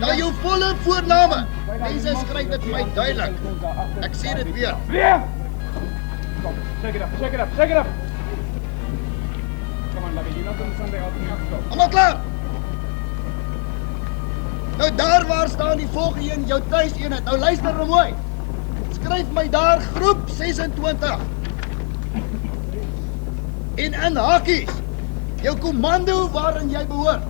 Nou jou volle voorname. Mense skryf dit vir my duidelik. Ek sê dit weer. Weer! Kom, shake it up, shake it up, shake it up! Come on, Lovey, you're not going to Sunday out in the Oxford. Almal klaar? Nou daar waar staan die volgende een, jou tuiseenheid. Nou luister nou mooi. Skryf my daar groep 26. En in hakies, jou kommando waarin jy behoort.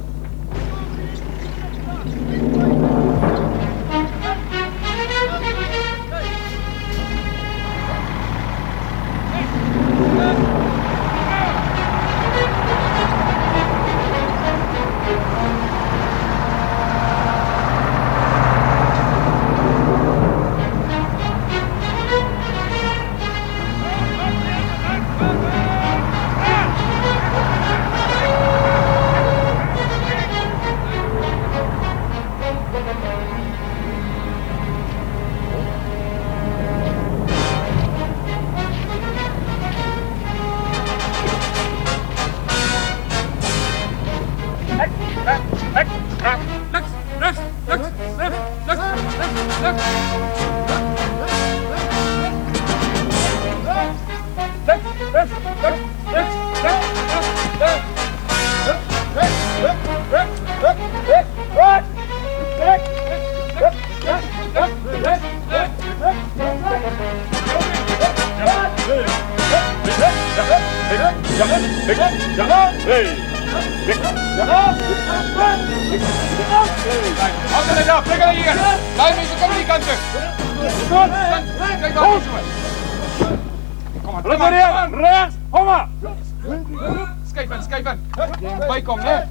Bykom, né?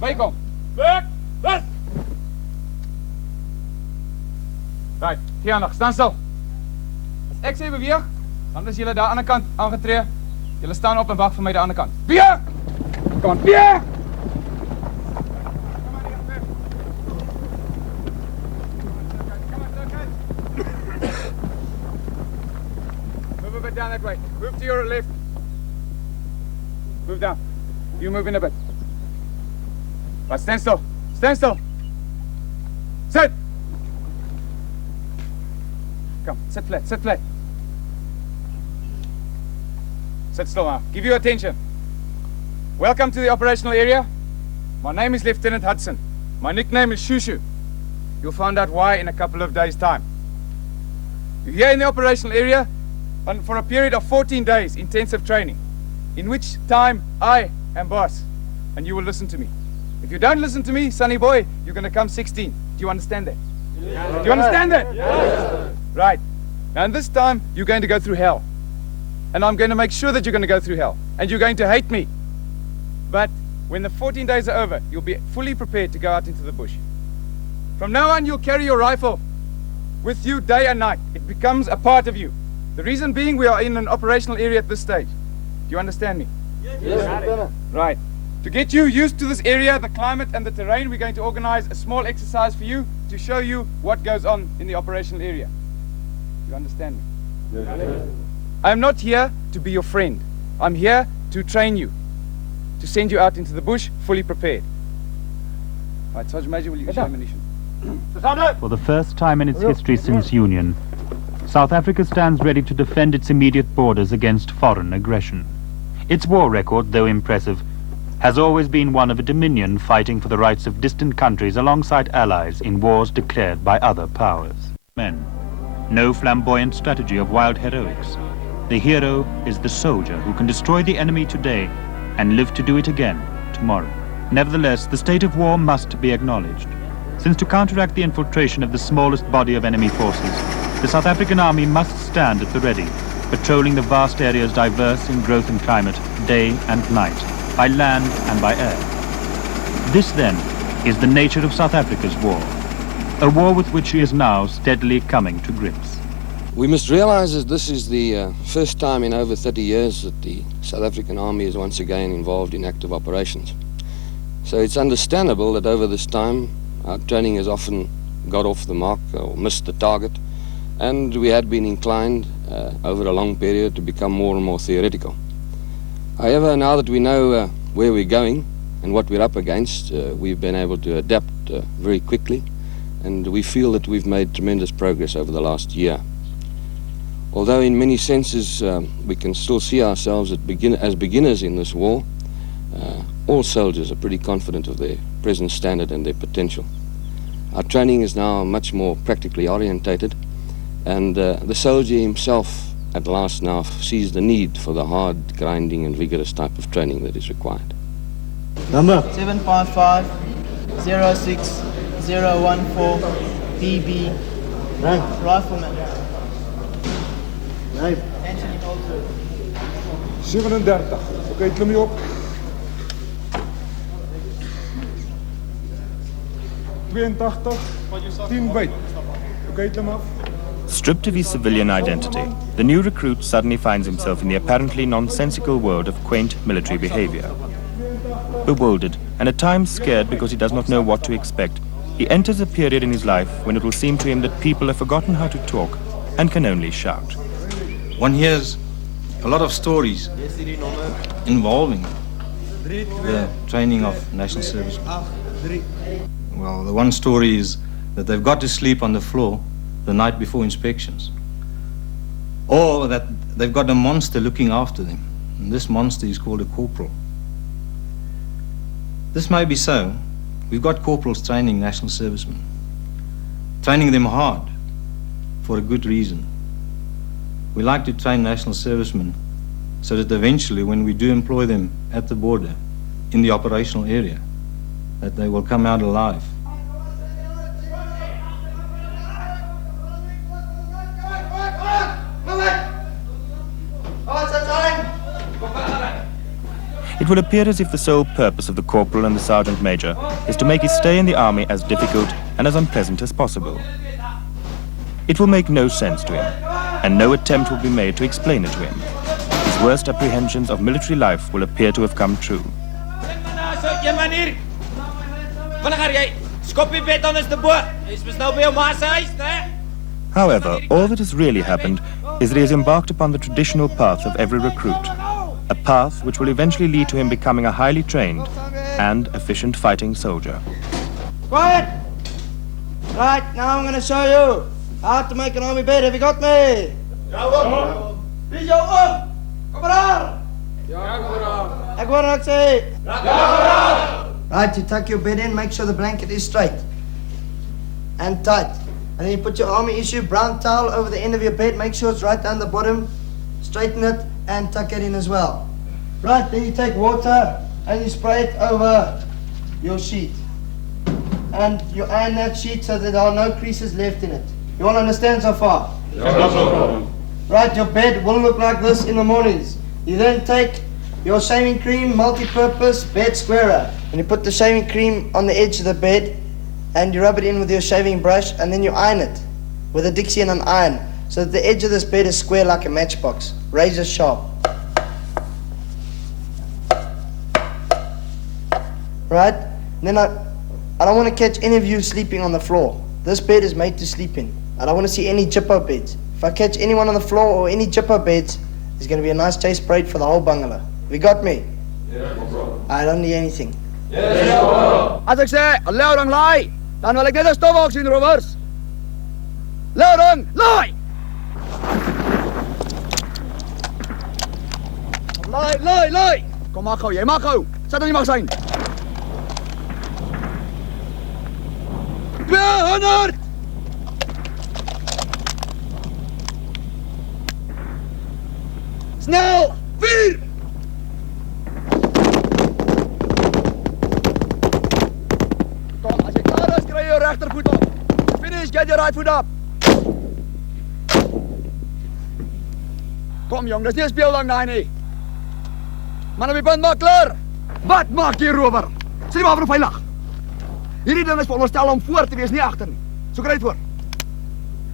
Bykom. Right, hier nog, staan stil. As ek sê beweeg, dan is julle daar aan die kant aangetree. Julle staan op en wag vir my daar aan die kant. Beweeg! Kom aan, beweeg! Move a bit down that way. Move to your left. Move down. You move in a bit. But stand still. Stand still. Sit. Come, sit flat, sit flat. Sit still now. Give your attention. Welcome to the operational area. My name is Lieutenant Hudson. My nickname is Shushu. You'll find out why in a couple of days' time. You're here in the operational area and for a period of 14 days intensive training, in which time I am boss, and you will listen to me. If you don't listen to me, sonny boy, you're going to come 16. Do you understand that? Yes. Do you understand that? Yes. Right. Now, in this time, you're going to go through hell. And I'm going to make sure that you're going to go through hell. And you're going to hate me. But when the 14 days are over, you'll be fully prepared to go out into the bush. From now on, you'll carry your rifle with you day and night. It becomes a part of you. The reason being, we are in an operational area at this stage. Do you understand me? Yes. Right. To get you used to this area, the climate and the terrain, we're going to organize a small exercise for you to show you what goes on in the operational area. You understand me? Yes. I'm not here to be your friend. I'm here to train you, to send you out into the bush fully prepared. Right, Sergeant Major, will you issue ammunition? For the first time in its history since Union, South Africa stands ready to defend its immediate borders against foreign aggression. Its war record, though impressive, has always been one of a dominion fighting for the rights of distant countries alongside allies in wars declared by other powers. Men. No flamboyant strategy of wild heroics. The hero is the soldier who can destroy the enemy today and live to do it again tomorrow. Nevertheless, the state of war must be acknowledged, since to counteract the infiltration of the smallest body of enemy forces, the South African army must stand at the ready, patrolling the vast areas diverse in growth and climate, day and night, by land and by air. This, then, is the nature of South Africa's war, a war with which she is now steadily coming to grips. We must realize that this is the first time in over 30 years that the South African Army is once again involved in active operations. So it's understandable that over this time our training has often got off the mark or missed the target, and we had been inclined over a long period to become more and more theoretical. However, now that we know where we're going and what we're up against, we've been able to adapt very quickly, and we feel that we've made tremendous progress over the last year. Although in many senses we can still see ourselves as beginners in this war, all soldiers are pretty confident of their present standard and their potential. Our training is now much more practically orientated, and the soldier himself at last now sees the need for the hard, grinding and vigorous type of training that is required. Number? 755-06-014 BB. Name? Rifleman. Name? Anthony Holzer. 37. Oké, klim je op. 82. 10 byt. Oké, klim af. Stripped of his civilian identity, the new recruit suddenly finds himself in the apparently nonsensical world of quaint military behavior. Bewildered and at times scared because he does not know what to expect, he enters a period in his life when it will seem to him that people have forgotten how to talk and can only shout. One hears a lot of stories involving the training of national servicemen. Well, the one story is that they've got to sleep on the floor the night before inspections, or that they've got a monster looking after them, and this monster is called a corporal. This may be so. We've got corporals training national servicemen, training them hard for a good reason. We like to train national servicemen so that eventually when we do employ them at the border in the operational area, that they will come out alive. It will appear as if the sole purpose of the corporal and the sergeant major is to make his stay in the army as difficult and as unpleasant as possible. It will make no sense to him, and no attempt will be made to explain it to him. His worst apprehensions of military life will appear to have come true. However, all that has really happened is that he has embarked upon the traditional path of every recruit, a path which will eventually lead to him becoming a highly trained and efficient fighting soldier. Quiet! Right, now I'm going to show you how to make an army bed. Have you got me? Wie jou om? Korporaal! Ek hoor wat sê. Right, you tuck your bed in, make sure the blanket is straight and tight. And then you put your army issue brown towel over the end of your bed, make sure it's right down the bottom, straighten it and tuck it in as well. Right, then you take water and you spray it over your sheet. And you iron that sheet so that there are no creases left in it. You all understand so far? Yes. Right, your bed will look like this in the mornings. You then take your shaving cream, multi-purpose bed squarer, and you put the shaving cream on the edge of the bed and you rub it in with your shaving brush and then you iron it with a Dixie and an iron so that the edge of this bed is square like a matchbox, razor sharp. Right? Then I don't want to catch any of you sleeping on the floor. This bed is made to sleep in. I don't want to see any jippo beds. If I catch anyone on the floor or any jippo beds, there's going to be a nice chase parade for the whole bungalow. Have you got me? Yes, I don't need anything. Yes, as ek sê, 'n leeuring laai, Dan wil ek net 'n stofwolk sien, rovers. Loading, laai! Laai! Kom maar gou, jy mag gou. Sit in die magsyn. 200! Snel! 4! Kom, as jy klaar is, kry jy jou regtervoet op. Finish, get your right foot up. Kom jong, dis nie 'n speeldag daai nie. Man op die punt maak klaar. Wat maak jy, rower? Sit die wapen veilig. Hierdie ding is veronderstel om voor te wees, nie agter nie. So kry dit voor.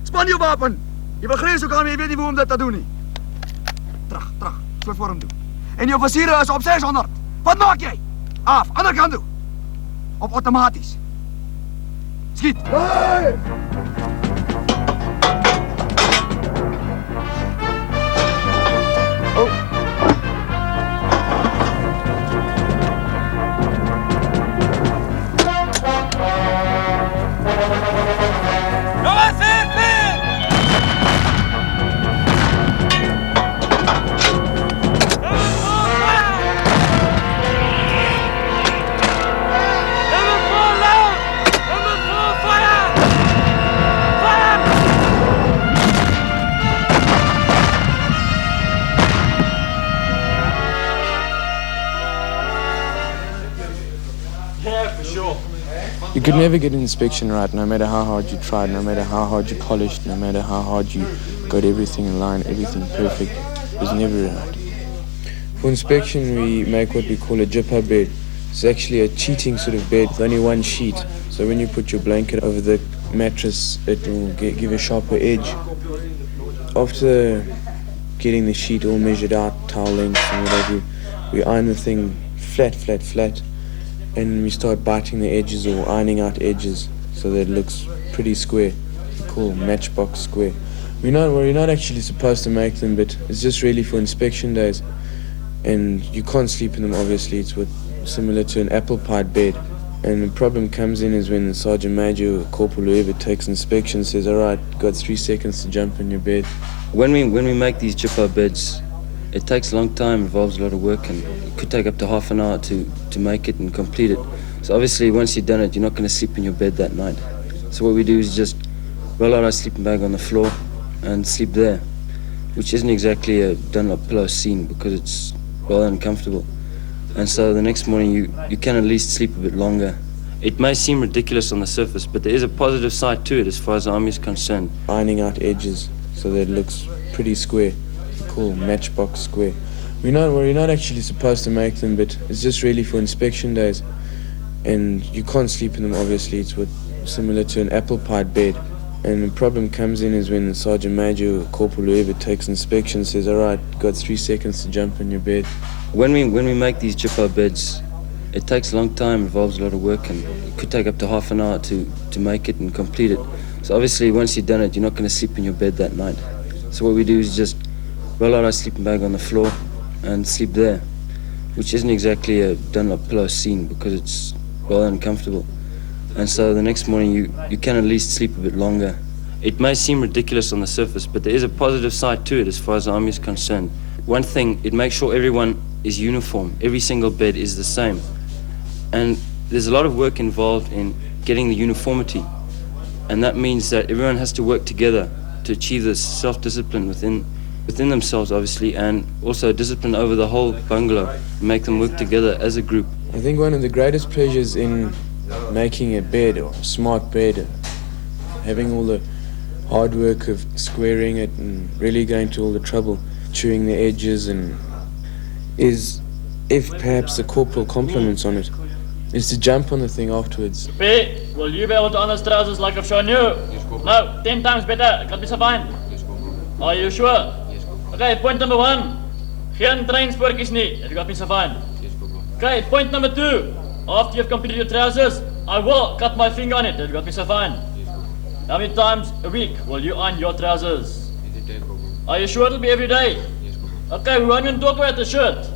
Span jou wapen. Jy wil grens ook aan, jy weet nie hoe om dit te doen nie. Terug. So voor hom doen. En jou offisiere is op 600. Wat maak jy? Af, ander kant toe. Op outomaties. Skiet. Hey! Oh. You could never get an inspection right, no matter how hard you tried, no matter how hard you polished, no matter how hard you got everything in line, everything perfect. It was never right. For inspection, we make what we call a jipper bed. It's actually a cheating sort of bed with only one sheet. So when you put your blanket over the mattress, it will give a sharper edge. After getting the sheet all measured out, towel length and whatever, we iron the thing flat. And we start biting the edges or ironing out edges so that it looks pretty square. We call matchbox square. We're not actually supposed to make them, but it's just really for inspection days. And you can't sleep in them, obviously. It's similar to an apple pie bed. And the problem comes in is when the sergeant major or corporal, whoever takes inspection, says, all right, got 3 seconds to jump in your bed. When we make these jipper beds, it takes a long time, involves a lot of work, and it could take up to half an hour to make it and complete it. So obviously, once you've done it, you're not going to sleep in your bed that night. So what we do is just roll out our sleeping bag on the floor and sleep there, which isn't exactly a done-up pillow scene because it's rather uncomfortable. And so the next morning, you can at least sleep a bit longer. It may seem ridiculous on the surface, but there is a positive side to it as far as the army is concerned. Ironing out edges so that it looks pretty square. Call matchbox square. We're not actually supposed to make them, but it's just really for inspection days. And you can't sleep in them, obviously. It's similar to an apple pie bed. And the problem comes in is when the sergeant major or corporal, whoever takes inspection, says, all right, got 3 seconds to jump in your bed. When we make these jipper beds, it takes a long time, involves a lot of work, and it could take up to half an hour to make it and complete it. So obviously, once you've done it, you're not going to sleep in your bed that night. So what we do is just roll out our sleeping bag on the floor and sleep there, which isn't exactly a done-up pillow scene because it's rather uncomfortable. And so the next morning you can at least sleep a bit longer. It may seem ridiculous on the surface, but there is a positive side to it as far as the army is concerned. One thing, it makes sure everyone is uniform. Every single bed is the same. And there's a lot of work involved in getting the uniformity. And that means that everyone has to work together to achieve this self-discipline within themselves, obviously, and also discipline over the whole bungalow, make them work together as a group. I think one of the greatest pleasures in making a bed, or a smart bed, having all the hard work of squaring it and really going to all the trouble, chewing the edges, and is, if perhaps the corporal compliments on it, is to jump on the thing afterwards. P, will you be able to understand trousers like I've shown you? No, 10 times better. It can be so fine. Are you sure? Okay, point number 1. Geen treinspoortjies nie. Have you got me so fine? Okay, point number 2. After you've completed your trousers, I will cut my finger on it. Have you got me so fine? How many times a week will you iron your trousers? Are you sure it'll be every day? Okay, we won't even talk about the shirt.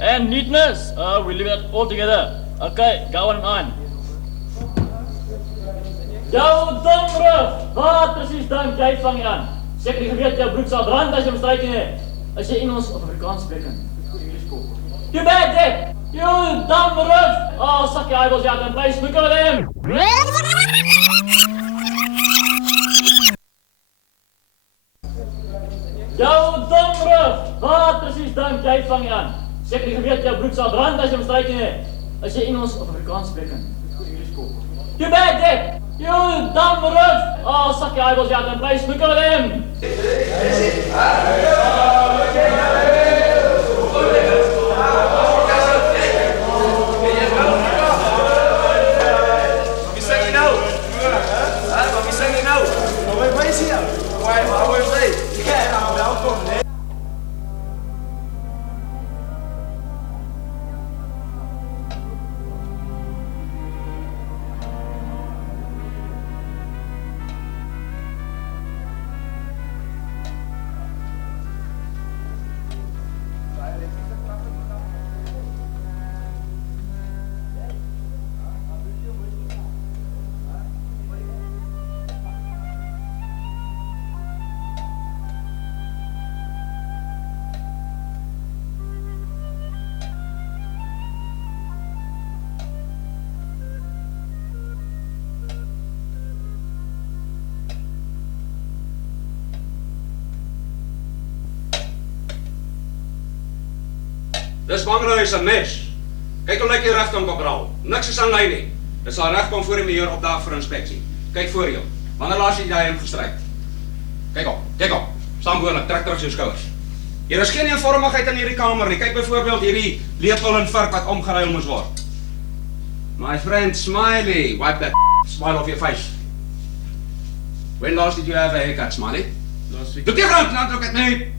And neatness, we leave it all together. Okay, go on and iron. Jou domrug! Wat presies dink jy vang jy aan? Seker jy geweet jou broek sal brand as jy hom stryk nie. As jy Engels of Afrikaans spreek. You bad dick! You domrug! Oh, suck your eyeballs out and play snooker with him! Jou domrug! Wat presies dink jy vang jy aan? Seker jy geweet jou broek sal brand as jy hom stryk nie. As jy Engels of Afrikaans spreek. You bad dick! You domrug! Oh, suck your eyeballs out and play snooker with him! Dis wanneer is 'n mes. Kyk hoe lyk jy regtom, Korporaal. Niks is aan lyn nie. Dit sal regkom voor die meneer opdaag vir inspeksie. Kyk voor jou. Wanneer laas jy daai gestryk? Kyk op. Staan behoorlik, trek terug jou skouers. Hier is geen eenvormigheid in hierdie kamer nie. Kyk byvoorbeeld hierdie lepel en vark wat omgeruil moes word. My friend Smiley, wipe that smile off your face. When last did you have a haircut, Smiley? Last week. Look around, now look at me.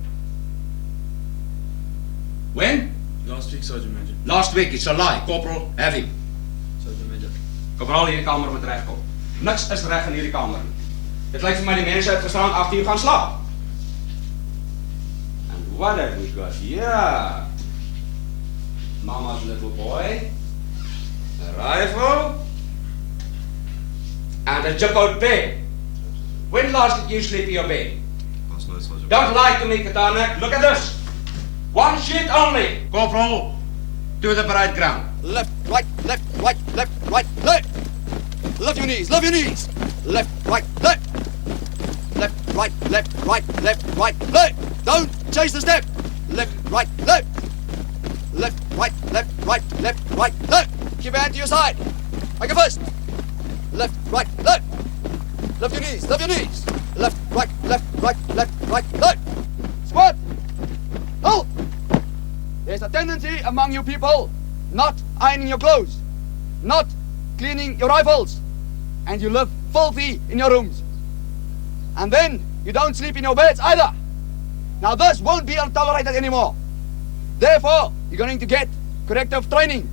When? Last week, Sergeant Major. Last week, it's a lie. Corporal, have him. Sergeant Major. Korporaal, hierdie kamer moet regkom. Niks is reg in hierdie kamer. Dit lyk vir my die mense het gestaan agter hier gaan slaap. And what have we got here? Mama's little boy. A rifle. And a jip-out bed. When last did you sleep in your bed? Last night, Sergeant. Don't lie to me, Katanek. Look at this. One sheet only. Corporal, to the parade ground. Left, right, left, right, left, right, left. Love your knees, love your knees. Left, right, left. Left, right, left, right, left, right, left. Don't chase the step. Left, right, left. Left, right, left, right, left, right, left. Keep your hand to your side. Make a fist. Left, right, left. Love your knees, love your knees. Left, right, left, right, left, right, left. Squat. Hold. There's a tendency among you people not ironing your clothes, not cleaning your rifles, and you live filthy in your rooms. And then you don't sleep in your beds either. Now this won't be tolerated anymore. Therefore, you're going to get corrective training,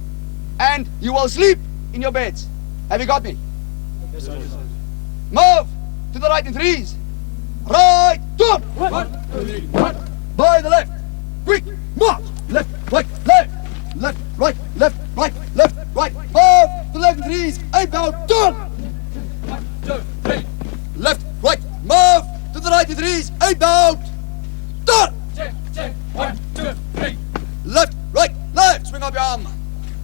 and you will sleep in your beds. Have you got me? Yes, sir. Move to the right in threes. Right, turn. 1, 2, 3, 1. By the left. Quick, march. Left, right, left. Left, right, left, right, left, right. Move to the left in threes. Aim down, turn. 1, 2, 3. Left, right, move to the right in threes. Aim down, turn. Check. 1, 2, 3. Left, right, left. Swing up your arm.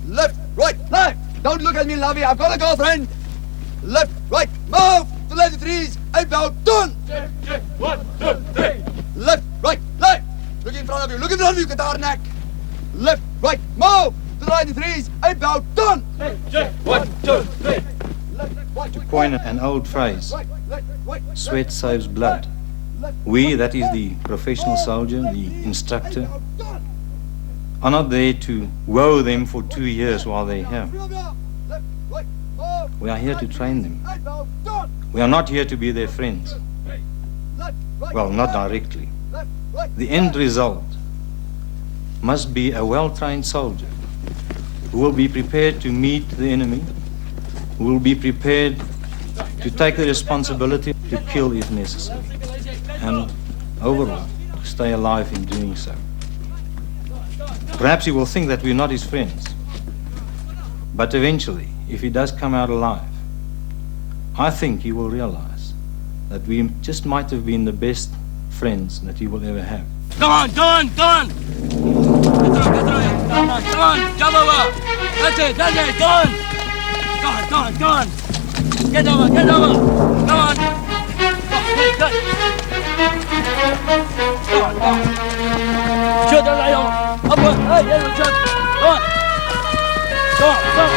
Left, right, left. Don't look at me, lovey. I've got a girlfriend. Left, right, move to the left in threes. Aim down, turn. Check. 1, 2, 3. Left, right, left. Look in front of you. Look in front of you, guitar neck. Left, right, move to the right in threes. Aim down, turn. Check. 1, 2, 3. Left, right, To coin an old phrase, right, sweat saves blood. We, that is the professional soldier, the instructor, are not there to woe them for 2 years while they're here. We are here to train them. We are not here to be their friends. Well, not directly. The end result must be a well-trained soldier who will be prepared to meet the enemy, who will be prepared to take the responsibility to kill if necessary, and overall, to stay alive in doing so. Perhaps he will think that we're not his friends, but eventually, if he does come out alive, I think he will realize that we just might have been the best friends that he will ever have. Come on, come on, come on! Get through, come on, jump over! That's it, come on! Come on, come on! Get over, come on! Good. Come on. Shoot the lion! Upward, hey, yeah, shoot! Come on! Come on!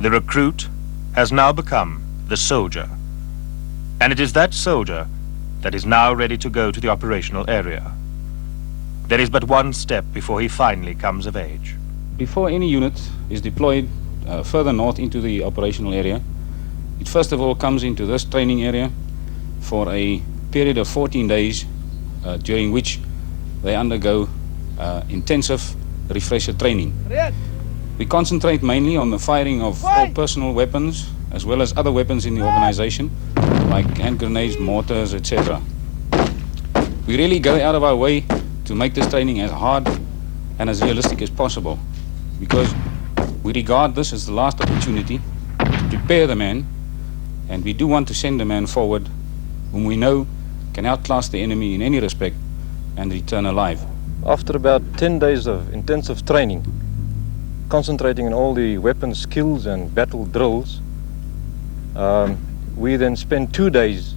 The recruit has now become the soldier. And it is that soldier that is now ready to go to the operational area. There is but one step before he finally comes of age. Before any unit is deployed further north into the operational area, it first of all comes into this training area for a period of 14 days during which they undergo intensive refresher training. We concentrate mainly on the firing of all personal weapons as well as other weapons in the organization like hand grenades, mortars, etc. We really go out of our way to make this training as hard and as realistic as possible because we regard this as the last opportunity to prepare the man, and we do want to send a man forward whom we know can outclass the enemy in any respect and return alive. After about 10 days of intensive training, concentrating on all the weapon skills and battle drills, we then spend 2 days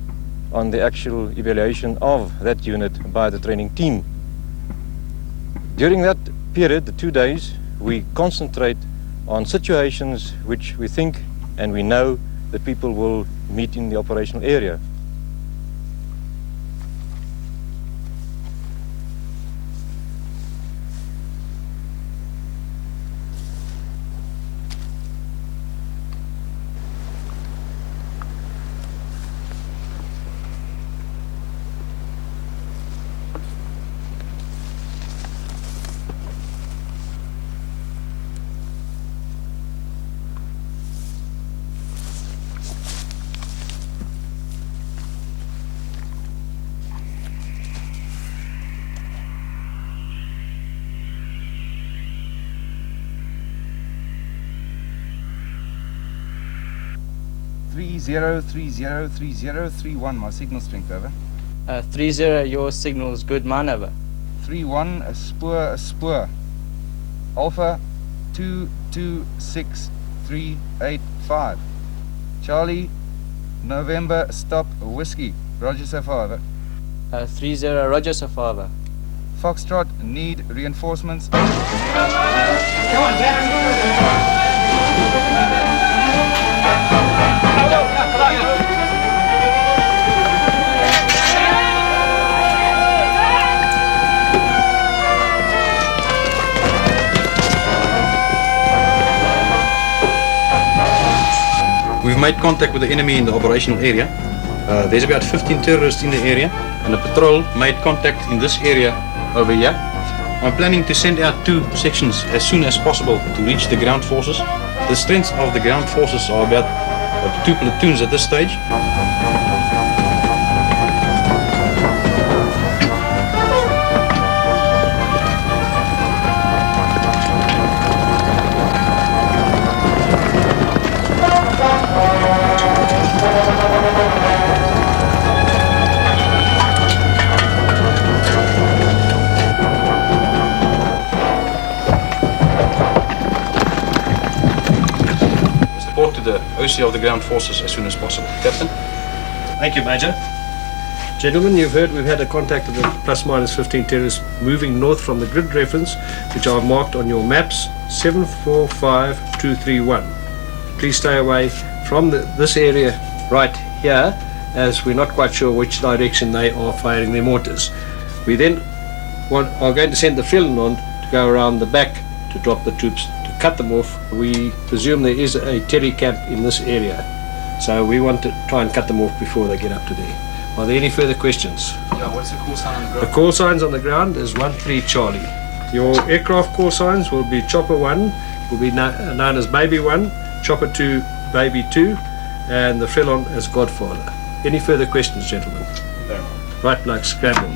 on the actual evaluation of that unit by the training team. During that period, the 2 days, we concentrate on situations which we think and we know that people will meet in the operational area. Zero 30303031, my signal strength, over. 30, your signal is good, mine over. 31, a spoor. Alpha 226385. Charlie, November, stop, whiskey. Roger, so far, over. 30, Roger, so far, over. Foxtrot, need reinforcements. Come on, made contact with the enemy in the operational area. There's about 15 terrorists in the area, and the patrol made contact in this area over here. I'm planning to send out 2 sections as soon as possible to reach the ground forces. The strength of the ground forces are about 2 platoons at this stage. OC of the ground forces as soon as possible. Captain? Thank you, Major. Gentlemen, you've heard we've had a contact of the plus minus 15 terrorists moving north from the grid reference, which are marked on your maps, 745231. Please stay away from this area right here, as we're not quite sure which direction they are firing their mortars. We then are going to send the Freeland to go around the back to drop the troops to cut them off. We presume there is a terry camp in this area, so we want to try and cut them off before they get up to there. Are there any further questions? Yeah, what's the call sign on the ground? The call signs on the ground is 13 Charlie. Your aircraft call signs will be Chopper 1, will be known as Baby 1, Chopper 2, Baby 2, and the Freeland as Godfather. Any further questions, gentlemen? No. Right, like scramble.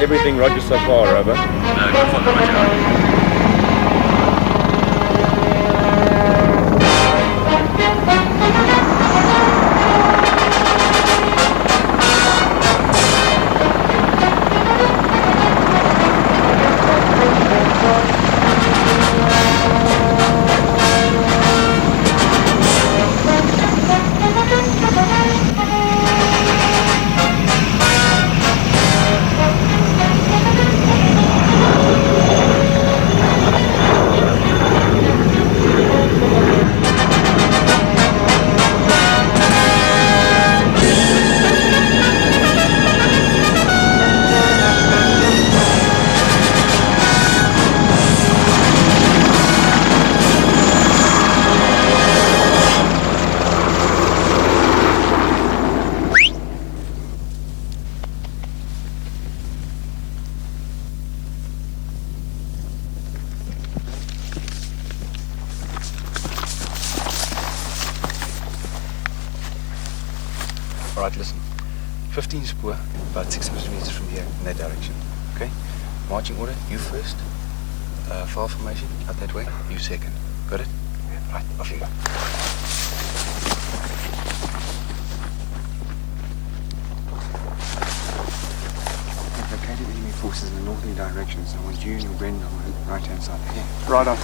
Everything roger so far, over. Godfather, roger. Alright, listen. 15 spoor, about 600 meters from here, in that direction. Okay? Marching order, you first. File formation, out that way, you second. Got it? Yeah, right, off you go. I've located enemy forces in a northerly direction, so I want you and your Brendan on the right-hand side. Yeah. Right on.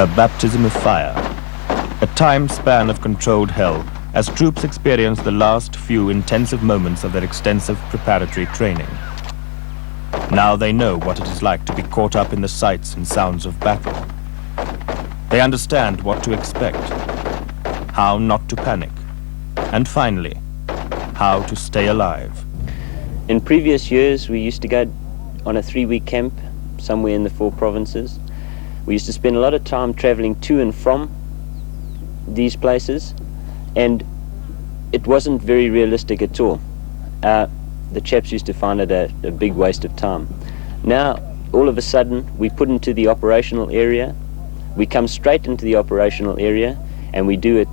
A baptism of fire, a time span of controlled hell, as troops experience the last few intensive moments of their extensive preparatory training. Now they know what it is like to be caught up in the sights and sounds of battle. They understand what to expect, how not to panic, and finally, how to stay alive. In previous years, we used to go on a 3-week camp somewhere in the 4 provinces. We used to spend a lot of time traveling to and from these places, and it wasn't very realistic at all. The chaps used to find it a big waste of time. Now, all of a sudden, we put into the operational area, we come straight into the operational area, and we do a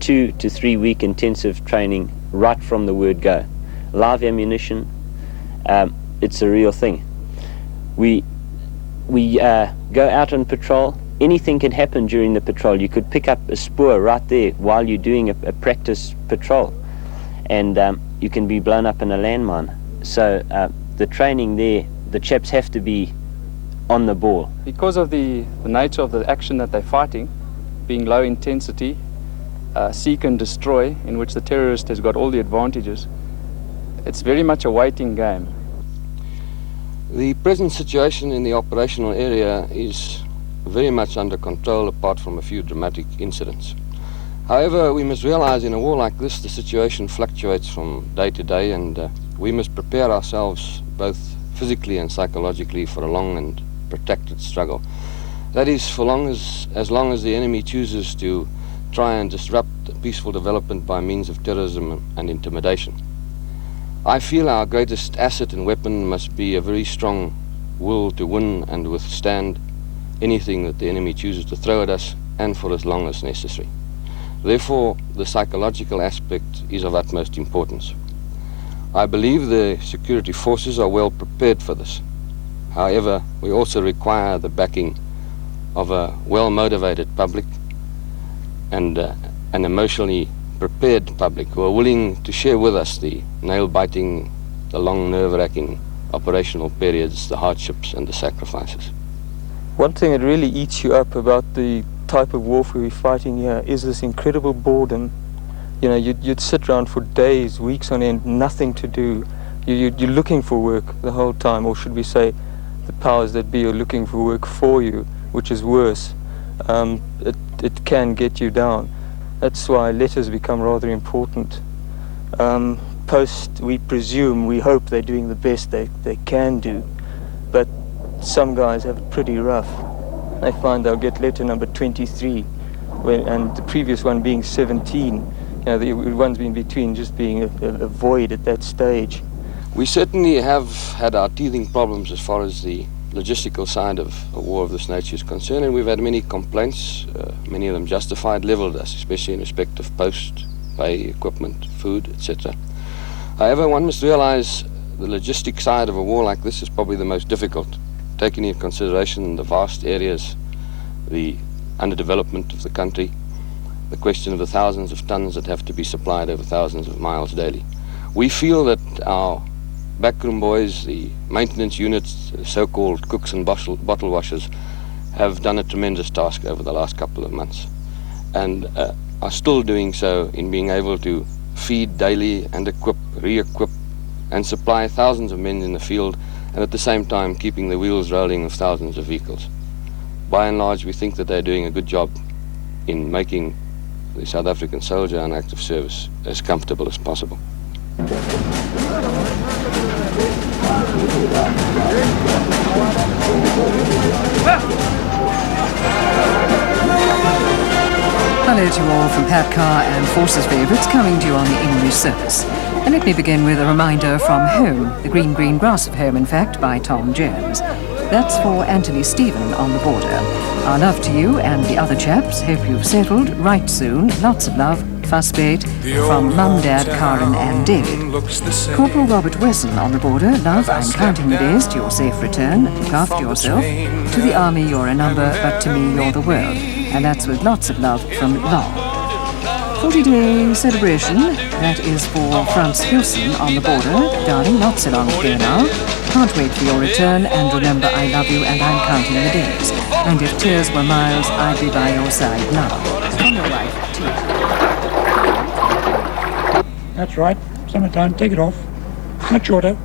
2 to 3 week intensive training right from the word go. Live ammunition, it's a real thing. We go out on patrol. Anything can happen during the patrol. You could pick up a spoor right there while you're doing a practice patrol, and you can be blown up in a landmine. So the training there, the chaps have to be on the ball. Because of the nature of the action that they're fighting, being low intensity, seek and destroy, in which the terrorist has got all the advantages, it's very much a waiting game. The present situation in the operational area is very much under control, apart from a few dramatic incidents. However, we must realize in a war like this, the situation fluctuates from day to day, and we must prepare ourselves both physically and psychologically for a long and protracted struggle. That is, as long as the enemy chooses to try and disrupt peaceful development by means of terrorism and intimidation. I feel our greatest asset and weapon must be a very strong will to win and withstand anything that the enemy chooses to throw at us, and for as long as necessary. Therefore, the psychological aspect is of utmost importance. I believe the security forces are well prepared for this. However, we also require the backing of a well-motivated public and an emotionally prepared public who are willing to share with us the nail-biting, the long nerve-wracking operational periods, the hardships and the sacrifices. One thing that really eats you up about the type of warfare we're fighting here is this incredible boredom. You know, you'd sit around for days, weeks on end, nothing to do. You're looking for work the whole time, or should we say the powers that be are looking for work for you, which is worse. It can get you down. That's why letters become rather important. Post, we presume, we hope they're doing the best they can do, but some guys have it pretty rough. They find they'll get letter number 23, and the previous one being 17. You know, the ones in between just being a void at that stage. We certainly have had our teething problems as far as the logistical side of a war of this nature is concerned, and we've had many complaints, many of them justified, leveled at us, especially in respect of post, pay, equipment, food, etc. However, one must realize the logistic side of a war like this is probably the most difficult, taking into consideration the vast areas, the underdevelopment of the country, the question of the thousands of tons that have to be supplied over thousands of miles daily. We feel that our backroom boys, the maintenance units, the so-called cooks and bottle washers, have done a tremendous task over the last couple of months, and are still doing so in being able to feed daily and equip, re-equip, and supply thousands of men in the field, and at the same time keeping the wheels rolling of thousands of vehicles. By and large, we think that they're doing a good job in making the South African soldier on active service as comfortable as possible. Hello to you all from Padcar and Forces Favourites, coming to you on the English service. And let me begin with a reminder from Home, the green, green grass of home, in fact, by Tom Jones. That's for Anthony Stephen on the border. Our love to you and the other chaps. Hope you've settled right soon. Lots of love. Fussbait from Mum, Dad, Karen and David. Corporal Robert Wesson on the border. Love, I'm counting the days to your safe return. Look after yourself. To the army, you're a number, but to me, you're the world. And that's with lots of love from Long. 40-day celebration. That is for Franz Hilson on the border. Darling, not so long ago now. Can't wait for your return, and remember I love you and I'm counting the days. And if tears were miles, I'd be by your side now. From your wife, Tina. That's right. Summertime, take it off. Not shorter.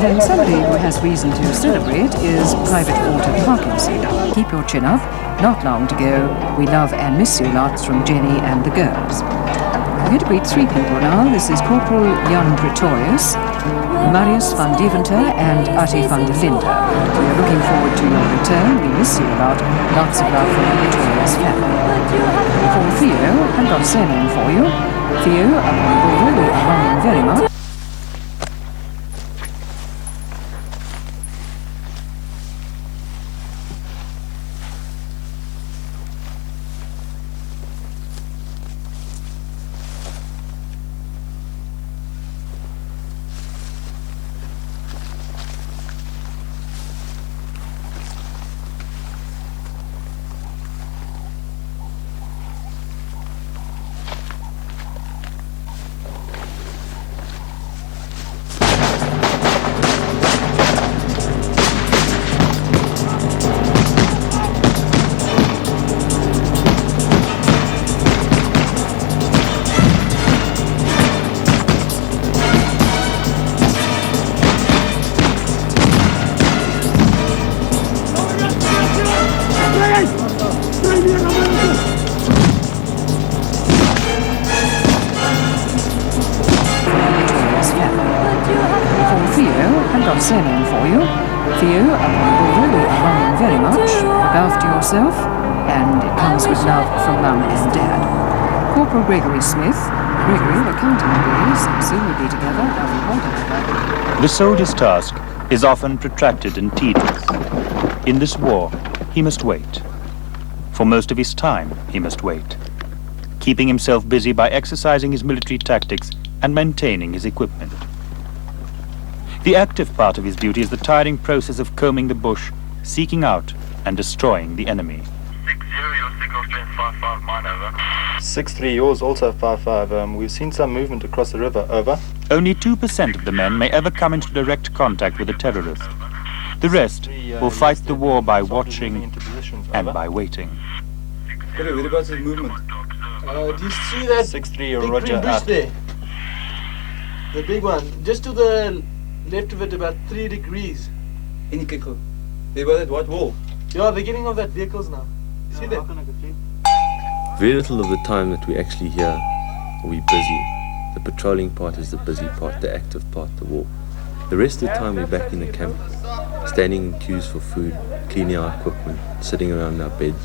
And somebody who has reason to celebrate is Private Water Parkinson. Keep your chin up. Not long to go. We love and miss you lots from Jenny and the girls. I'm going to greet three people now. This is Corporal Jan Pretorius, Marius van Deventer and Ati van der Linde. We are looking forward to your return. We miss you a lot. Lots of love from the Pretorius family. For Theo, I've got a surname for you. Theo, up on the border, we are longing very much. Surname for you. Theo, up on the border, we are longing very much. Look after yourself, and it comes with love from Mum and Dad. Corporal Gregory Smith. Gregory, we're counting the days, and soon we'll be together. The soldier's task is often protracted and tedious. In this war, he must wait. For most of his time, he must wait, keeping himself busy by exercising his military tactics and maintaining his equipment. The active part of his duty is the tiring process of combing the bush, seeking out and destroying the enemy. 6-3, yours also 5-5. We've seen some movement across the river, over. Only 2% of the men may ever come into direct contact with a terrorist. The rest will fight the war by watching and by waiting. Hello, whereabouts is movement? Do you see that 6-3, big Roger, green bush out. there? The big one, just to the left of it, about 3 degrees. En kyk gou. There by that white wall. Yeah, they're getting off that vehicles now. See that? Very little of the time that we actually here are we busy. The patrolling part is the busy part, the active part, the war. The rest of the time we're back in the camp, standing in queues for food, cleaning our equipment, sitting around our beds,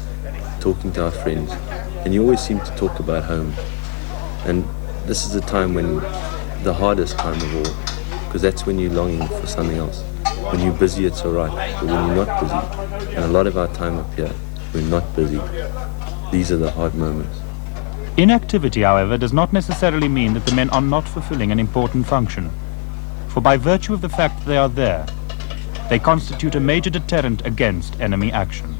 talking to our friends, and you always seem to talk about home. And this is the time when, the hardest time of all, because that's when you're longing for something else. When you're busy, it's all right, but when you're not busy, and a lot of our time up here, we're not busy. These are the hard moments. Inactivity, however, does not necessarily mean that the men are not fulfilling an important function. For by virtue of the fact that they are there, they constitute a major deterrent against enemy action.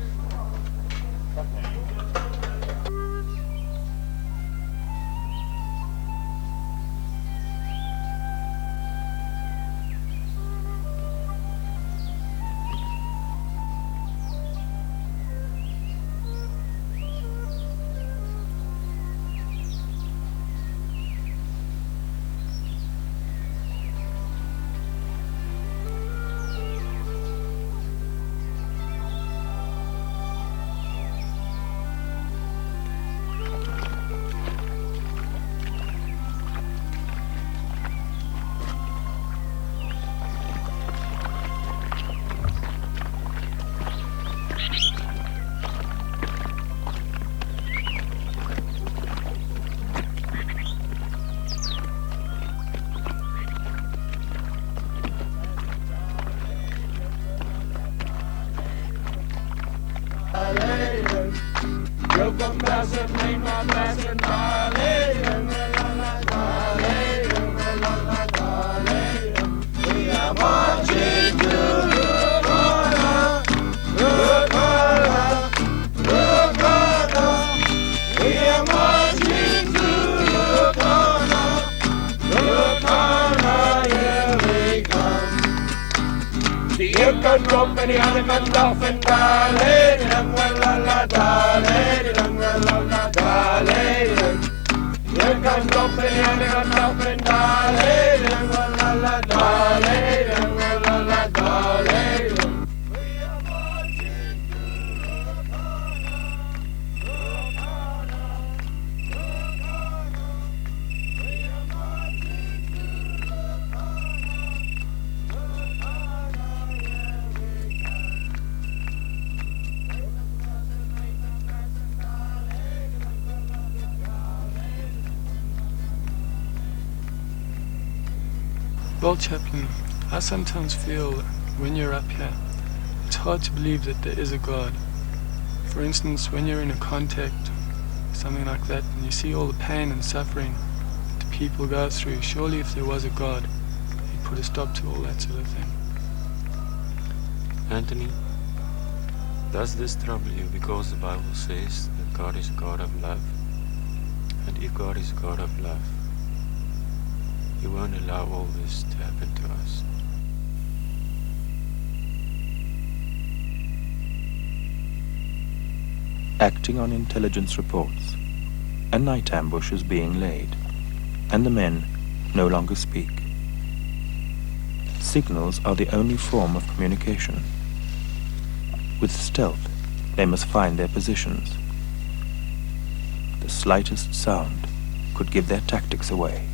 en die ander kant af en daar, lady dum, la la da, lady dum, la la da, lady dum. Hier kant op en die ander kant af en daar, lady dum, la la da, lady dum, la la da, lady dum. Well, Chaplain, I sometimes feel that when you're up here, it's hard to believe that there is a God. For instance, when you're in a contact, something like that, and you see all the pain and suffering that people go through, surely if there was a God, he'd put a stop to all that sort of thing. Anthony, does this trouble you because the Bible says that God is a God of love? And if God is a God of love, He won't allow all this to happen to us. Acting on intelligence reports, a night ambush is being laid, and the men no longer speak. Signals are the only form of communication. With stealth, they must find their positions. The slightest sound could give their tactics away.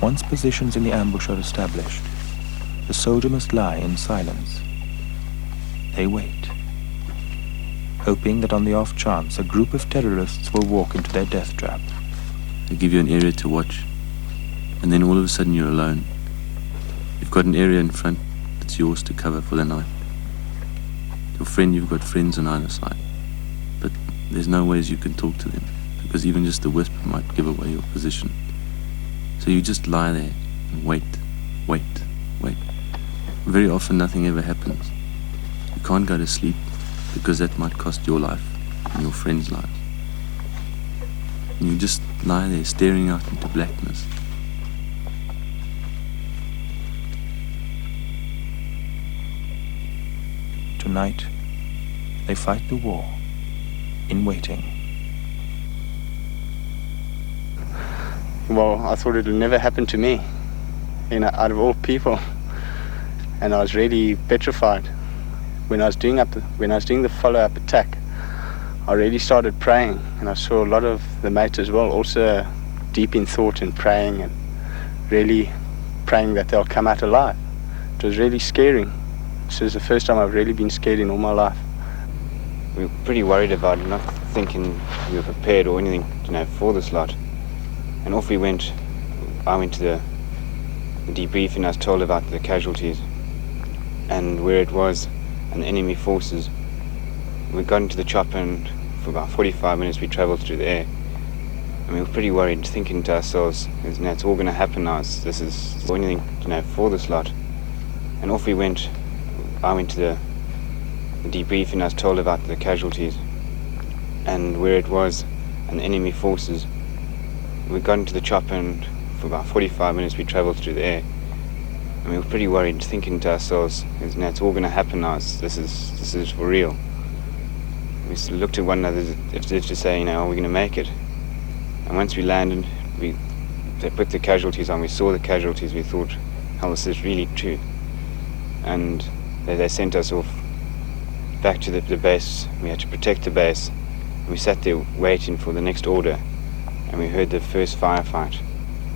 Once positions in the ambush are established, the soldier must lie in silence. They wait, hoping that on the off chance a group of terrorists will walk into their death trap. They give you an area to watch, and then all of a sudden you're alone. You've got an area in front that's yours to cover for the night. You've got friends on either side, but there's no ways you can talk to them, because even just a whisper might give away your position. So you just lie there and wait. Very often nothing ever happens. You can't go to sleep because that might cost your life and your friend's life. And you just lie there staring out into blackness. Tonight, they fight the war in waiting. Well, I thought it would never happen to me, out of all people, and I was really petrified. When I was doing the follow-up attack, I really started praying, and I saw a lot of the mates as well, also deep in thought and praying, and really praying that they'll come out alive. It was really scary. This is the first time I've really been scared in all my life. We were pretty worried about it, not thinking we were prepared or anything, for this lot. And off we went. I went to the debrief and I was told about the casualties and where it was and the enemy forces. We got into the chopper and for about 45 minutes we travelled through the air. And we were pretty worried, thinking to ourselves, it's all going to happen now. This is anything, for this lot. And off we went. I went to the debrief and I was told about the casualties and where it was and the enemy forces. We got into the chopper and for about 45 minutes we travelled through the air. And we were pretty worried, thinking to ourselves, it's all going to happen now. This is for real. We looked at one another as if to say, are we going to make it? And once we landed, they put the casualties on. We saw the casualties. We thought, hell, this is really true. and they sent us off back to the base. We had to protect the base. We sat there waiting for the next order, and we heard the first firefight.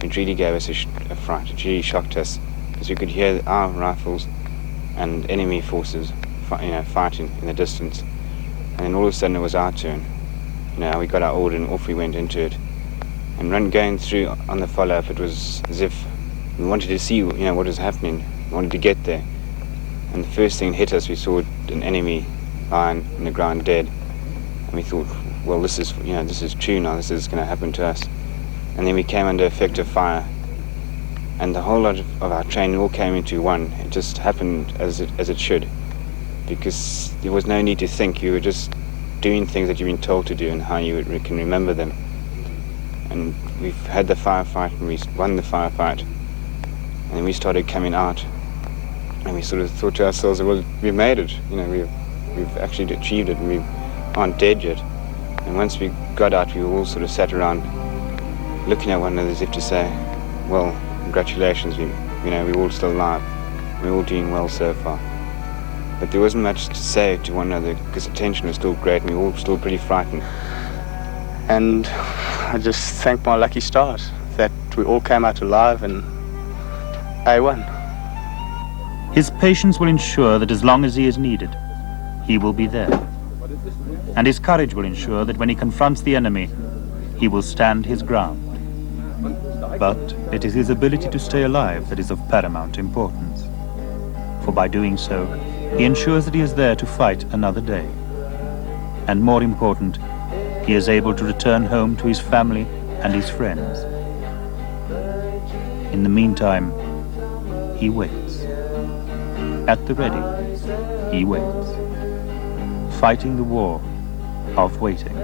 It really gave us a fright. It really shocked us, because we could hear our rifles and enemy forces fighting in the distance. And then all of a sudden it was our turn. We got our order and off we went into it. And going through on the follow-up, it was as if we wanted to see what was happening. We wanted to get there. And the first thing hit us, we saw an enemy lying on the ground dead. And we thought, well, this is true now, this is going to happen to us. And then we came under effective fire. And the whole lot of our training all came into one. It just happened as it should. Because there was no need to think, you were just doing things that you've been told to do and how you can remember them. And we've had the firefight and we won the firefight. And then we started coming out. And we sort of thought to ourselves, well, we've made it. We've actually achieved it and we aren't dead yet. And once we got out, we all sort of sat around looking at one another as if to say, well, congratulations, we're all still alive. We're all doing well so far. But there wasn't much to say to one another because the tension was still great and we were all still pretty frightened. And I just thank my lucky stars that we all came out alive and I won. His patience will ensure that as long as he is needed, he will be there. And his courage will ensure that when he confronts the enemy, he will stand his ground. But it is his ability to stay alive that is of paramount importance. For by doing so, he ensures that he is there to fight another day. And more important, he is able to return home to his family and his friends. In the meantime, he waits. At the ready, he waits. Fighting the war of waiting.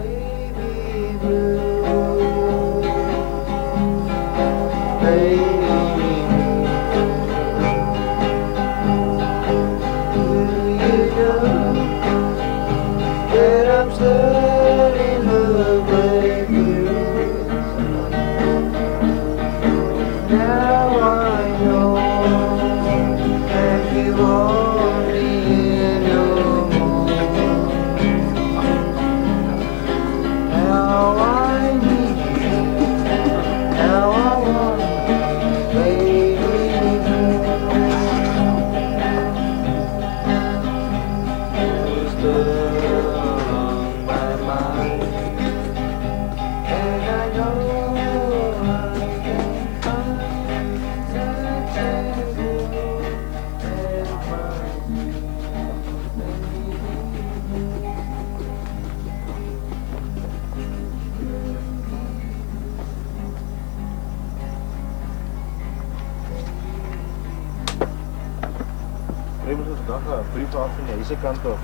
Kant af.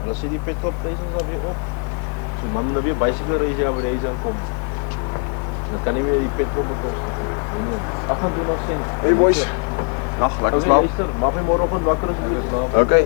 En dan sit die petrolpryse dan weer op. So man moet weer bicycle race by die huis aankom. Dan kan nie meer die petrol bekostig nie. 28 sent. Hey boys. Nag, lekker slaap. Luister, maak my môreoggend wakker as jy slaap. Okay.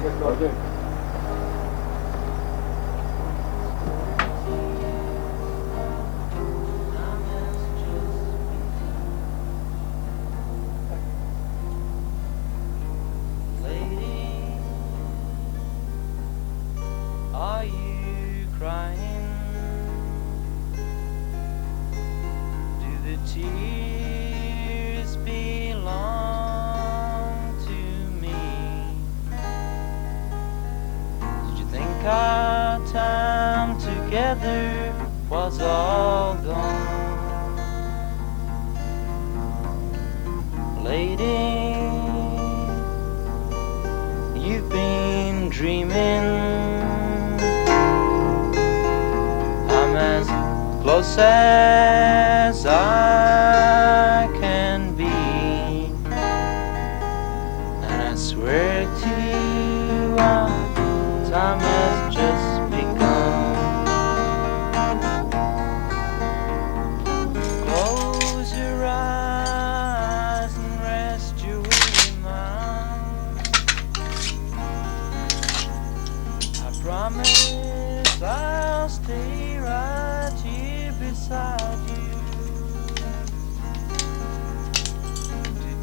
As I can be, and I swear to you, our time has just begun. Close your eyes and rest your weary mind. I promise I'll stay right here beside you.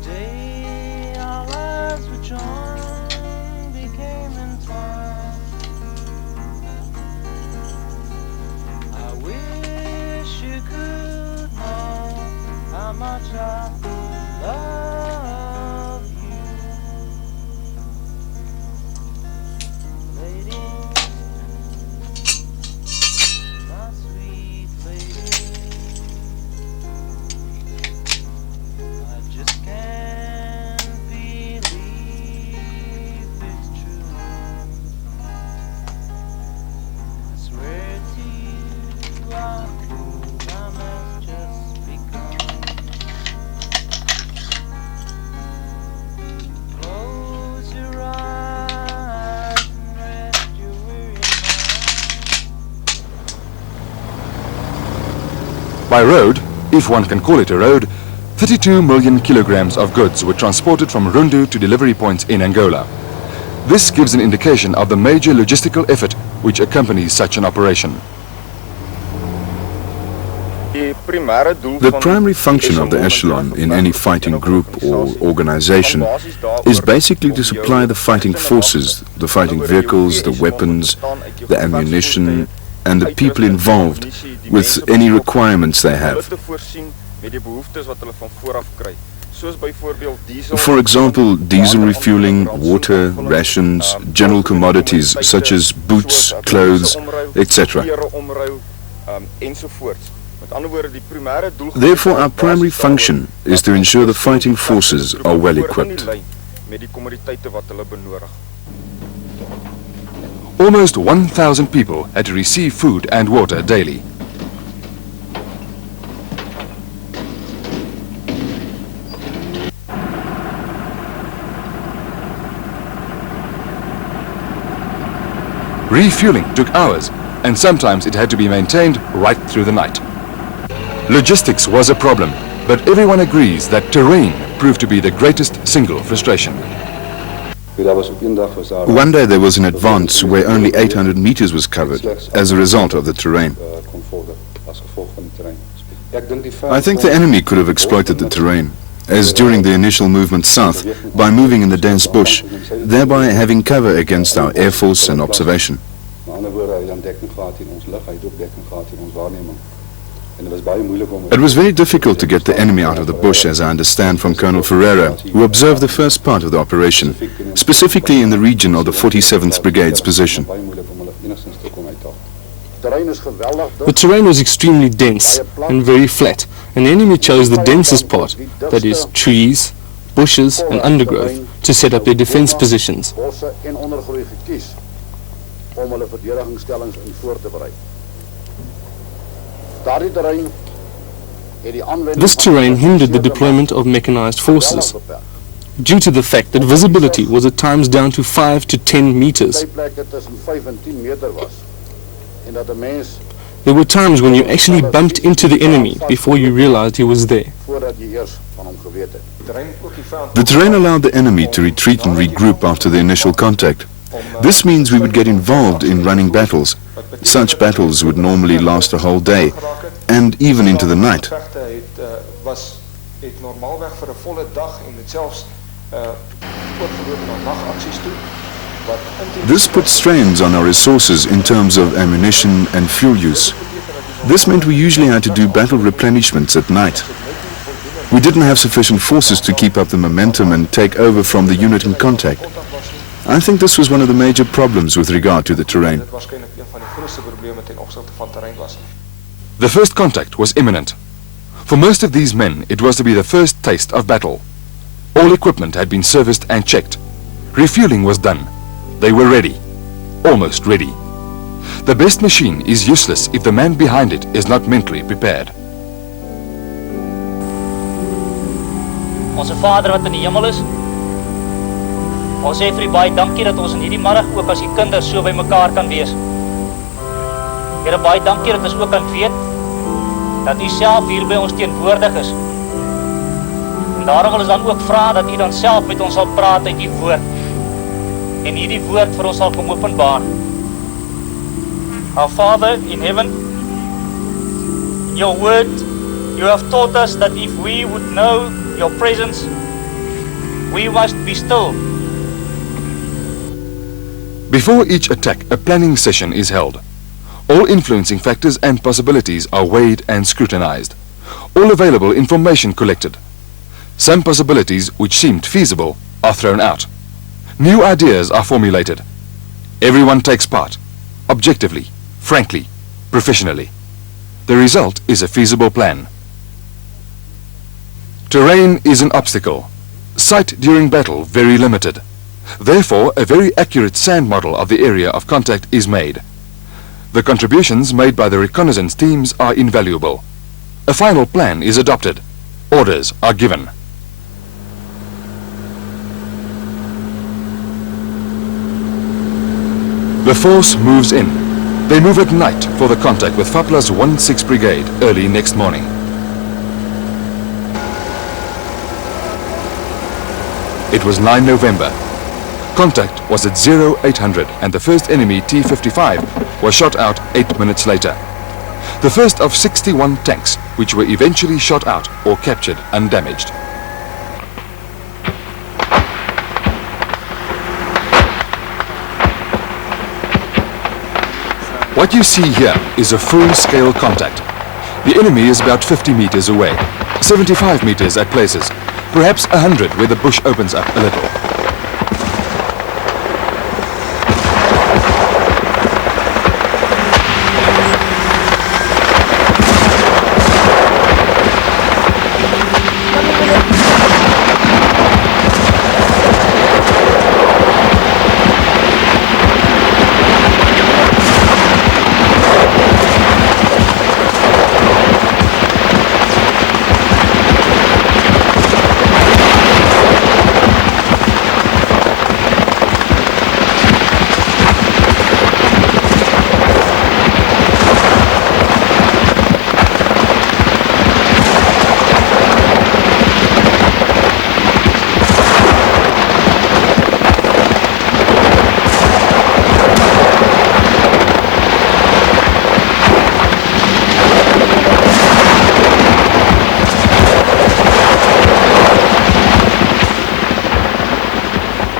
Today our lives were joined. By road, if one can call it a road, 32 million kilograms of goods were transported from Rundu to delivery points in Angola. This gives an indication of the major logistical effort which accompanies such an operation. The primary function of the echelon in any fighting group or organization is basically to supply the fighting forces, the fighting vehicles, the weapons, the ammunition, and the people involved with any requirements they have. For example, diesel refueling, water, rations, general commodities such as boots, clothes, etc. Therefore, our primary function is to ensure the fighting forces are well equipped. Almost 1,000 people had to receive food and water daily. Refueling took hours, and sometimes it had to be maintained right through the night. Logistics was a problem, but everyone agrees that terrain proved to be the greatest single frustration. One day there was an advance where only 800 meters was covered as a result of the terrain. I think the enemy could have exploited the terrain, as during the initial movement south, by moving in the dense bush, thereby having cover against our air force and observation. It was very difficult to get the enemy out of the bush, as I understand from Colonel Ferreira, who observed the first part of the operation, specifically in the region of the 47th Brigade's position. The terrain was extremely dense and very flat, and the enemy chose the densest part, that is, trees, bushes and undergrowth, to set up their defense positions. This terrain hindered the deployment of mechanized forces, due to the fact that visibility was at times down to 5 to 10 meters. There were times when you actually bumped into the enemy before you realized he was there. The terrain allowed the enemy to retreat and regroup after the initial contact. This means we would get involved in running battles. Such battles would normally last a whole day, and even into the night. This put strains on our resources in terms of ammunition and fuel use. This meant we usually had to do battle replenishments at night. We didn't have sufficient forces to keep up the momentum and take over from the unit in contact. I think this was one of the major problems with regard to the terrain. The first contact was imminent. For most of these men, it was to be the first taste of battle. All equipment had been serviced and checked. Refueling was done. They were ready. Almost ready. The best machine is useless if the man behind it is not mentally prepared. Onze Vader wat in die hemel is, ons sê vir U baie dankie dat ons in hierdie middag ook as U kinders so by mekaar kan wees. Here, baie dankie dat ons ook kan weet dat U self hier by ons teenwoordig is. En daarom wil ons dan ook vra dat U dan self met ons sal praat uit U woord en hierdie woord vir ons sal kom openbaar. Our Father in heaven, in Your word, You have taught us that if we would know Your presence, we must be still. Before each attack, a planning session is held. All influencing factors and possibilities are weighed and scrutinized. All available information collected. Some possibilities which seemed feasible are thrown out. New ideas are formulated. Everyone takes part, objectively, frankly, professionally. The result is a feasible plan. Terrain is an obstacle. Sight during battle very limited. Therefore, a very accurate sand model of the area of contact is made. The contributions made by the reconnaissance teams are invaluable. A final plan is adopted. Orders are given. The force moves in. They move at night for the contact with Fapla's 1-6 Brigade early next morning. It was 9 November. Contact was at 0800 and the first enemy T-55 was shot out 8 minutes later. The first of 61 tanks which were eventually shot out or captured undamaged. What you see here is a full-scale contact. The enemy is about 50 meters away, 75 meters at places, perhaps 100 where the bush opens up a little.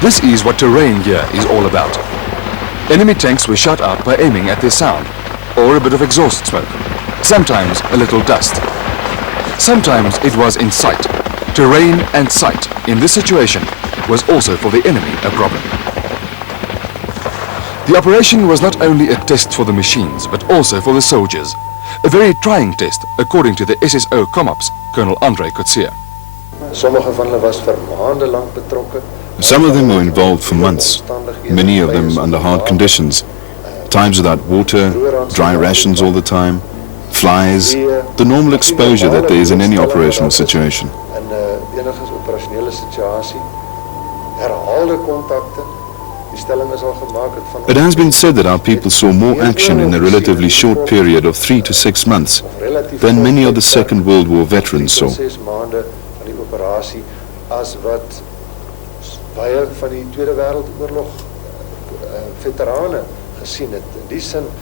This is what terrain here is all about. Enemy tanks were shot out by aiming at their sound, or a bit of exhaust smoke, sometimes a little dust. Sometimes it was in sight. Terrain and sight in this situation was also for the enemy a problem. The operation was not only a test for the machines, but also for the soldiers. A very trying test, according to the SSO Comops, Colonel Andre Coetzee. Some of them were involved for months, many of them under hard conditions. Times without water, dry rations all the time, flies, the normal exposure that there is in any operational situation. It has been said that our people saw more action in a relatively short period of 3 to 6 months than many of the Second World War veterans saw.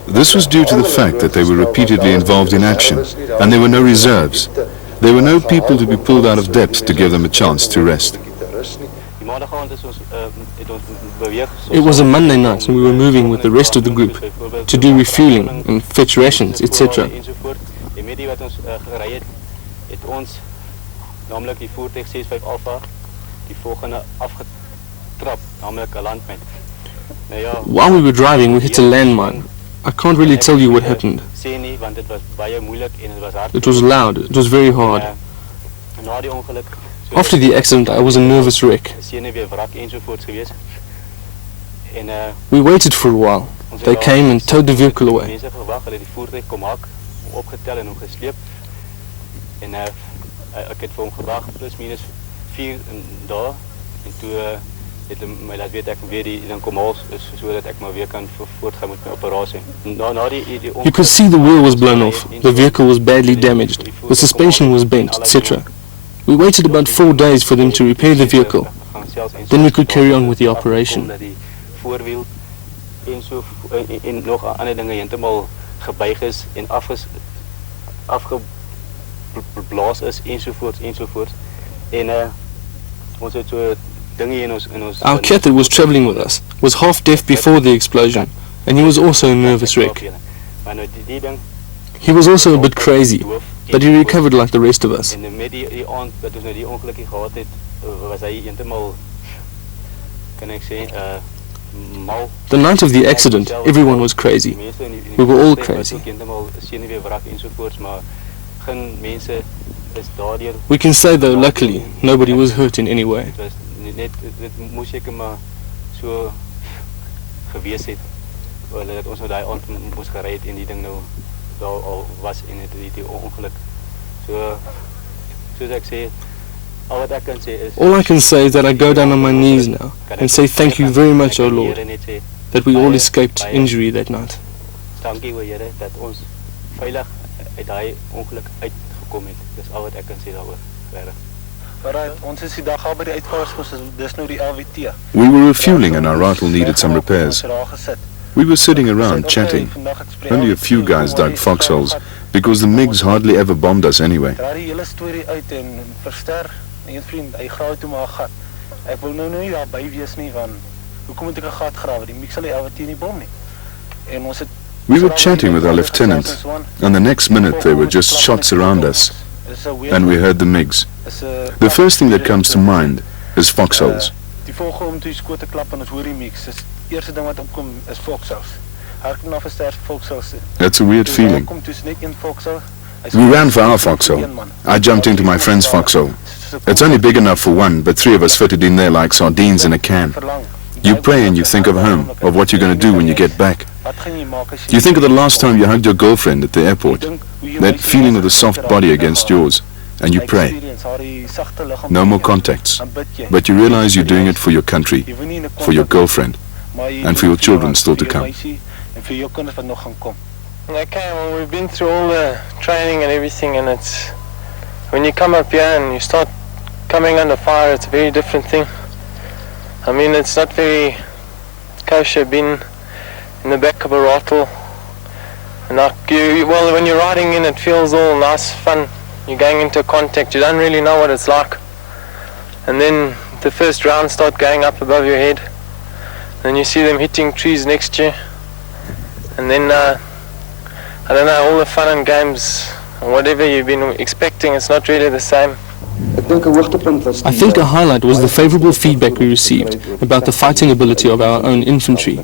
This was due to the fact that they were repeatedly involved in action, and there were no reserves. There were no people to be pulled out of depth to give them a chance to rest. It was a Monday night and we were moving with the rest of the group to do refueling and fetch rations, etc. While we were driving, we hit a landmine. I can't really tell you what happened. It was loud, it was very hard. After the accident, I was a nervous wreck. We waited for a while. They came and towed the vehicle away. You could see the wheel was blown off, the vehicle was badly damaged, the suspension was bent, etc. We waited about 4 days for them to repair the vehicle. Then we could carry on with the operation. Our cat that was travelling with us was half deaf before the explosion, and he was also a nervous wreck. He was also a bit crazy, but he recovered like the rest of us. The night of the accident, everyone was crazy. We were all crazy. We can say though, luckily, nobody was hurt in any way. All I can say is that I go down on my knees now and say thank you very much, O Lord, that we all escaped injury that night. Dankie oor Here dat ons veilig uit daai ongeluk uitgekom het. Dis al wat ek kan sê daaroor. Regtig. Alright, ons is die dag al by die uitvaartspos, dis nou die LWT. We were refueling and our rifle needed some repairs. We were sitting around chatting. Only a few guys dug foxholes because the MiGs hardly ever bombed us anyway. Draai die hele storie uit en verster. Een vriend, hy grawe toe maar 'n gat. Ek wil nou nie daarby wees nie want hoekom moet ek 'n gat grawe? Die MiG sal die LWT nie bom nie. En ons het We were chatting with our lieutenant, and the next minute there were just shots around us, and we heard the MiGs. The first thing that comes to mind is foxholes. Die volgende om toe skoot te klap en ons hoor die MiGs. Dis die eerste ding wat opkom is foxholes. Hardloop na versterk foxholes. That's a weird feeling. Kom toe net een foxhole. We ran for our foxhole. I jumped into my friend's foxhole. It's only big enough for one, but three of us fitted in there like sardines in a can. You pray and you think of home, of what you're going to do when you get back. You think of the last time you hugged your girlfriend at the airport, that feeling of the soft body against yours, and you pray. No more contacts, but you realize you're doing it for your country, for your girlfriend, and for your children still to come. Okay, well, we've been through all the training and everything, and it's when you come up here and you start coming under fire, it's a very different thing. I mean, it's not very kosher being in the back of a rattle, and well, when you're riding in, it feels all nice, fun. You're going into contact, you don't really know what it's like, and then the first rounds start going up above your head, then you see them hitting trees next to you, and then I don't know, all the fun and games, whatever you've been expecting, it's not really the same. I think a highlight was the favorable feedback we received about the fighting ability of our own infantry.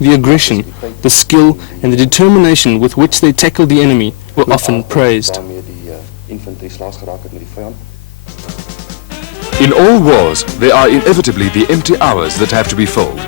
The aggression, the skill and the determination with which they tackled the enemy were often praised. In all wars, there are inevitably the empty hours that have to be filled.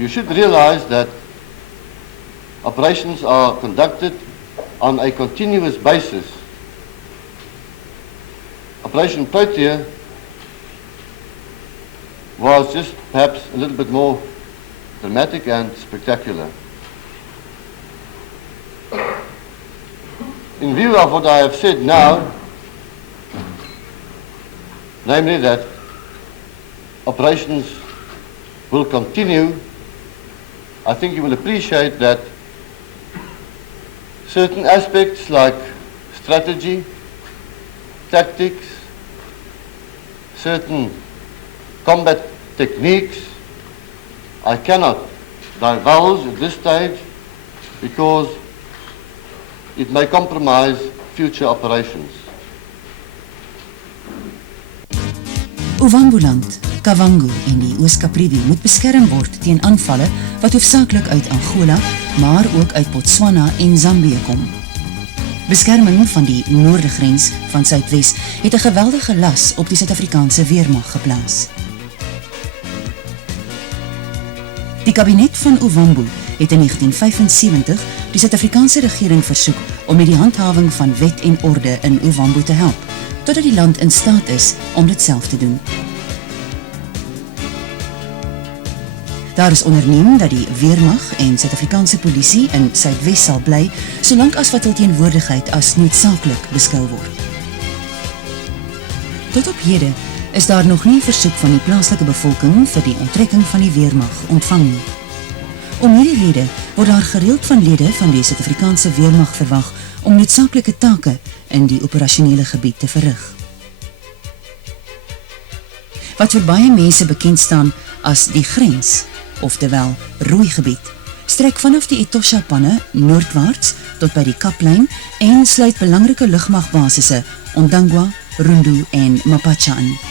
You should realize that operations are conducted on a continuous basis. Operation Protea was just perhaps a little bit more dramatic and spectacular. In view of what I have said now, namely that operations will continue, I think you will appreciate that certain aspects like strategy, tactics, certain combat techniques, I cannot divulge at this stage because it may compromise future operations. Ovamboland, Kavango en die Oos-Kaprivi moet beskerm word teen aanvalle wat hoofsaaklik uit Angola, maar ook uit Botswana en Zambië kom. Beskerming van die noordegrens van Suidwes het 'n geweldige las op die Suid-Afrikaanse weermag geplaas. Die kabinet van Ovambo het in 1975 die Suid-Afrikaanse regering versoek om met die handhawing van wet en orde in Ovambo te help, totdat die land in staat is om dit self te doen. Daar is onderneem dat die weermag en Suid-Afrikaanse polisie in Suidwes sal bly, solank as wat hul teenwoordigheid as noodsaaklik beskou word. Tot op hede is daar nog nie 'n versoek van die plaaslike bevolking vir die onttrekking van die weermag ontvang nie. Om hierdie rede word daar gereeld van lede van die Suid-Afrikaanse weermag verwag om noodsaaklike take in die operasionele gebied te verrig. Wat vir baie mense bekend staan as die grens, oftewel rooi gebied, strek vanaf die Etosha-panne noordwaarts tot by die Kaplyn en sluit belangrike lugmagbasisse Ondangwa, Rundu en Mapacha in.